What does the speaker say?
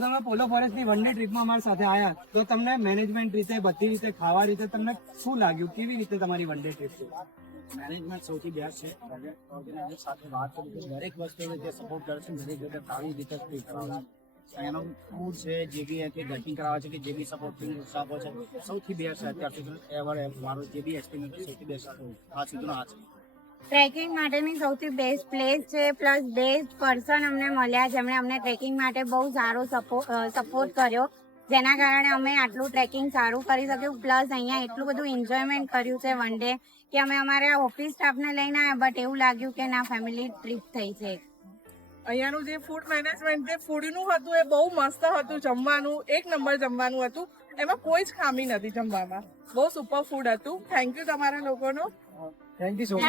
તમે પોલો ફોરેસ્ટની one day ટ્રીપમાં અમારી સાથે આવ્યા તો તમને મેનેજમેન્ટ રીતે બધી રીતે ખાવા રીતે તમને શું લાગ્યું, કેવી રીતે તમારી વન ડે ટ્રીપ છે? મેનેજમેન્ટ સૌથી બેસ્ટ છે. ઓર્ગેનાઇઝર સાથે વાત કરી તો દરેક વસ્તુ રીતે સપોર્ટ કરે છે, દરેક રીતે સારી રીતે ટ્રીટ કરાવે છે. એનો ફૂડ છે, જે બી ડેટિંગ કરાવે છે, કે જે બી સપોર્ટિંગ સ્ટાફ છે, સૌથી બેસ્ટ છે અત્યાર સુધી એવર મારો જે બી એક્સપિરિયન્સ સૌથી બેસ્ટ આ સુધીનો આ છે. ટ્રેકિંગ માટેની સૌથી બેસ્ટ પ્લેસ છે, પ્લસ બેસ્ટ પર્સન અમને મળ્યા જેમણે અમને ટ્રેકિંગ માટે બહુ સારો સપોર્ટ કર્યો, જેના કારણે અમે આટલું ટ્રેકિંગ સારું કરી શક્યું. પ્લસ અહીંયા એટલું બધું એન્જોયમેન્ટ કર્યું છે વન ડે કે અમે અમારા ઓફિસ સ્ટાફને લઈને આવ્યા, બટ એવું લાગ્યું કે ના ફેમિલી ટ્રીપ થઈ છે. અહીંયાનું જે ફૂડ મેનેજમેન્ટ જે ફૂડનું હતું એ બહુ મસ્ત હતું. જમવાનું 1 નંબર જમવાનું હતું, એમાં કોઈ જ ખામી નથી જમવામાં. બહુ સુપર ફૂડ હતું. થેન્ક યુ તમારા લોકોનો. Thank you so much.